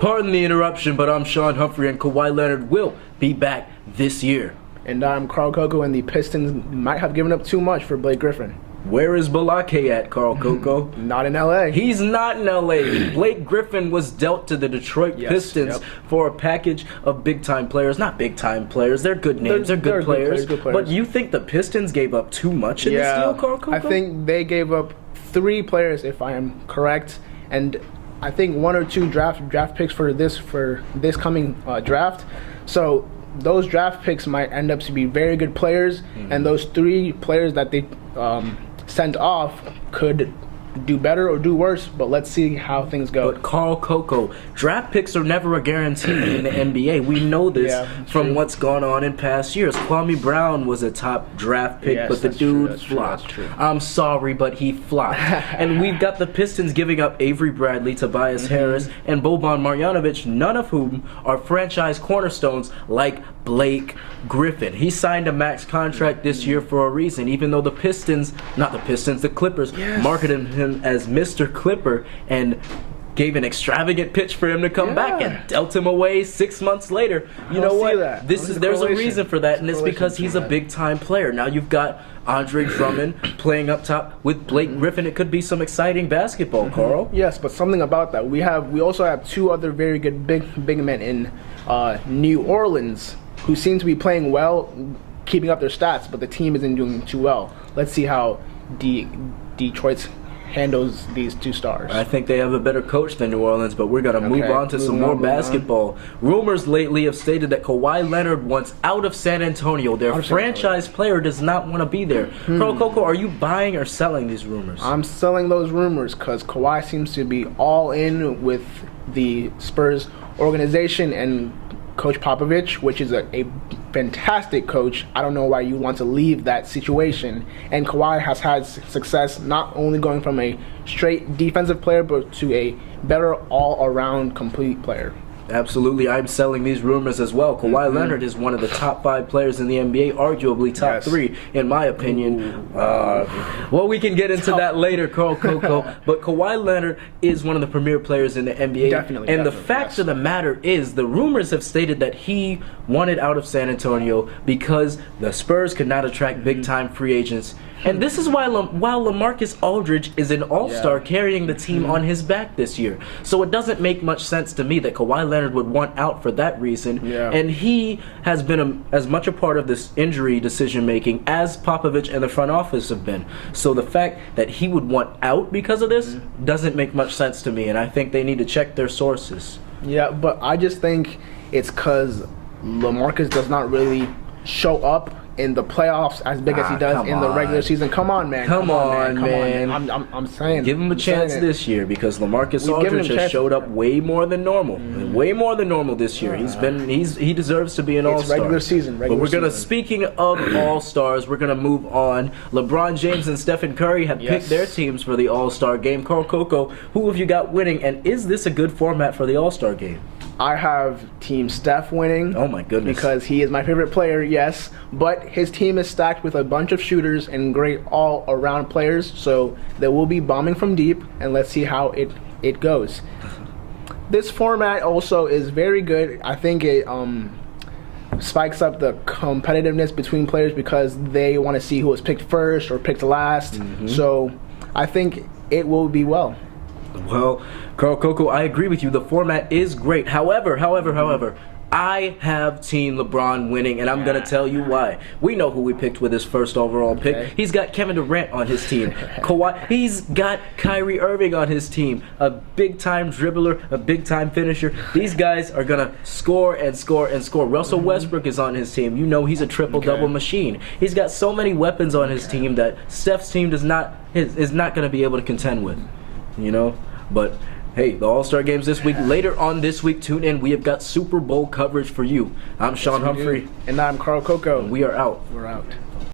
Pardon the interruption, but I'm Sean Humphrey, and Kawhi Leonard will be back this year. And I'm Carl Coco, and the Pistons might have given up too much for Blake Griffin. Where is Balake at, Carl Coco? Not in L.A. He's not in L.A. Blake Griffin was dealt to the Detroit Pistons for a package of big-time players. Not big-time players. They're good names. They're good players. But you think the Pistons gave up too much in this deal, Carl Coco? I think they gave up 3 players, if I am correct, and I think 1 or 2 draft picks for this coming draft. So those draft picks might end up to be very good players, and those 3 players that they sent off could do better or do worse, but let's see how things go. But Carl Coco, draft picks are never a guarantee in the NBA. We know this from what's gone on in past years. Kwame Brown was a top draft pick, but the dude flopped. I'm sorry, but he flopped. And we've got the Pistons giving up Avery Bradley, Tobias Harris, and Boban Marjanovic, none of whom are franchise cornerstones like Blake Griffin. He signed a max contract this year for a reason, even though the Clippers marketed him as Mr. Clipper and gave an extravagant pitch for him to come back and dealt him away 6 months later. You know what? There's a reason for that, and it's because he's a big-time player. Now you've got Andre Drummond playing up top with Blake Griffin. It could be some exciting basketball, Carl. Yes, but something about that. We also have 2 other very good big men in New Orleans who seem to be playing well, keeping up their stats, but the team isn't doing too well. Let's see how Detroit handles these 2 stars. I think they have a better coach than New Orleans, but we're going to move on to some more basketball. Rumors lately have stated that Kawhi Leonard wants out of San Antonio. Their franchise player does not want to be there. Carl Coco, are you buying or selling these rumors? I'm selling those rumors because Kawhi seems to be all in with the Spurs organization and Coach Popovich, which is a fantastic coach. I don't know why you want to leave that situation. And Kawhi has had success not only going from a straight defensive player, but to a better all-around complete player. Absolutely, I'm selling these rumors as well. Kawhi Leonard is one of the top 5 players in the NBA, arguably top 3, in my opinion. Well, we can get into that later, Carl Coco. But Kawhi Leonard is one of the premier players in the NBA. Definitely. And the fact of the matter is, the rumors have stated that he wanted out of San Antonio because the Spurs could not attract big-time free agents. And this is why while LaMarcus Aldridge is an all-star carrying the team on his back this year. So it doesn't make much sense to me that Kawhi Leonard would want out for that reason. And he has been as much a part of this injury decision-making as Popovich and the front office have been. So the fact that he would want out because of this doesn't make much sense to me, and I think they need to check their sources. Yeah, but I just think it's because LaMarcus does not really show up in the playoffs as big as he does in the regular season. Come on, man. Come on, man. I'm saying. Give him a chance this year because LaMarcus Aldridge has showed up way more than normal. Way more than normal this year. He deserves to be an all-star. It's regular season. But we're gonna, speaking of all-stars, we're gonna move on. LeBron James and Stephen Curry have picked their teams for the all-star game. Carl Coco, who have you got winning, and is this a good format for the all-star game? I have Team Steph winning. Oh my goodness. Because he is my favorite player, yes. But his team is stacked with a bunch of shooters and great all-around players. So they will be bombing from deep, and let's see how it goes. This format also is very good. I think it spikes up the competitiveness between players because they want to see who was picked first or picked last. So I think it will be well. Well, Carl Coco, I agree with you. The format is great. However, I have Team LeBron winning, and I'm going to tell you why. We know who we picked with his first overall pick. He's got Kevin Durant on his team. He's got Kyrie Irving on his team. A big-time dribbler, a big-time finisher. These guys are going to score and score and score. Russell Westbrook is on his team. You know he's a triple-double machine. He's got so many weapons on his team that Steph's team is not going to be able to contend with. You know? But hey, the All-Star Games this week. Later on this week, tune in. We have got Super Bowl coverage for you. I'm Sean Humphrey. And I'm Carl Coco. We are out. We're out.